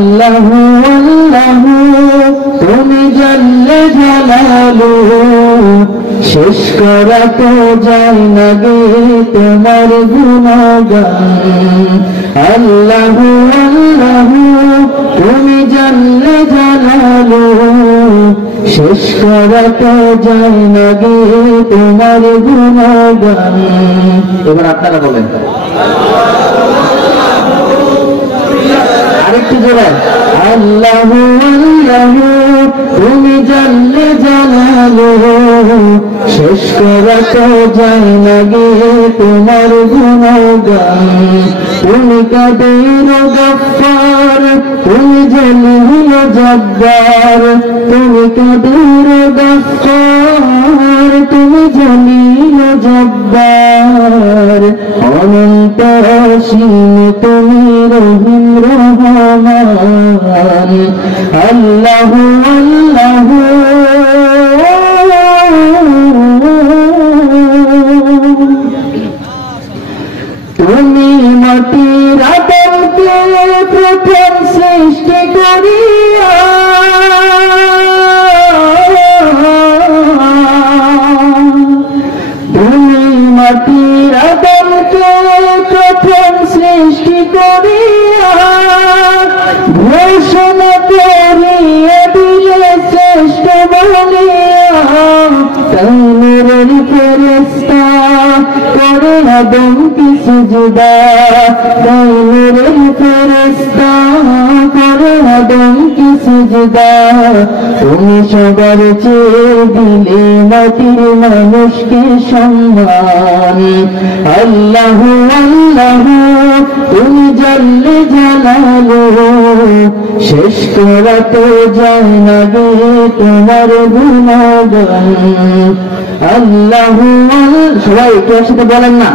আল্লাহু আল্লাহু তুমি জাল্লে জালালুহু শেষ করা তো যায় না গে তোমার গুণগান। আল্লাহু আল্লাহু তুমি জাল্লে জালালুহু শেষ করা তো যায় না গে তোমার গুণগান। এবার আপনারা বলেন আরেকটু জোরে, আল্লাহু আল্লাহু তুমি জাল্লে জালালুহু শেষ করা তো যায় না গে তোমার গুণগান। তুমি কাদের গফফার তুমি জলিল জব্বার, তুমি কাদের গফফার তুমি জলিল জব্বার, অনন্ত অসীম তুমি রহিম রহমান। আল্লাহু আল্লাহু তুমি মাটির আদমকে প্রথম সৃষ্টি করিয়া তুমি মাটির আদমকে প্রথম সৃষ্টি করিয়া ঘোষণা করিয়া দিলে শ্রেষ্ঠ বলিয়া, তাইনুরের ফেরেশতা করে আদমকে সিজদা, তাইনুরের ফেরেশতা করে আদমকে সিজদা। তুমি সবার চেয়ে দিলে মাটির মানুষকে সম্মান। আল্লাহু আল্লাহু তুমি জাল্লে জালালুহু শেষ করা তো যায় না গে তোমার গুণগান। আল্লাহু সবাই একটু একসাথে বলেন না,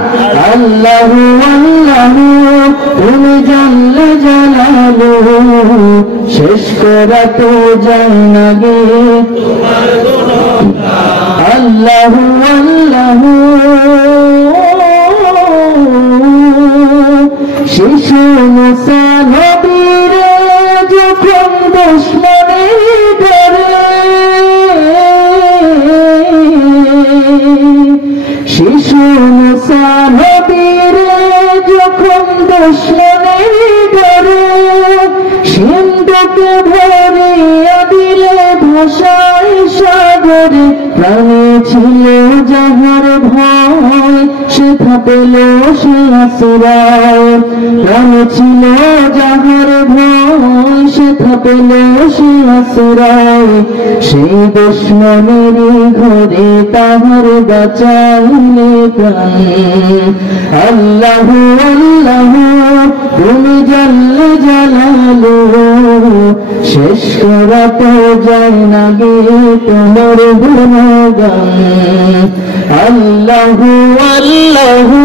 আল্লাহু আল্লাহু তুমি জাল্লে জালালুহু শেষ করা তো যায় না গে তোমার গুণগান। আল্লাহু আল্লাহু শিশু মুসা নবীরে যখন দুশমনে ধরে, শিশু মুসা নবীরে যখন দুশমনে ধরে, সিন্ধুকে ভরিয়া দিলে ভাষায় সাগরে, প্রাণে ছিল যাহার ভয় সেথা পেল সে আশ্রয়, প্রাণে ছিল যাহার ভয় সেথা পেল সে আশ্রয়, সেই দুশমনের ঘরে তাহার বাঁচাইলে প্রাণ। আল্লাহু আল্লাহু তুমি জাল্লে জালালুহু শেষ করা তো যায় না গে তোমার গুণগান। আল্লাহু আল্লাহু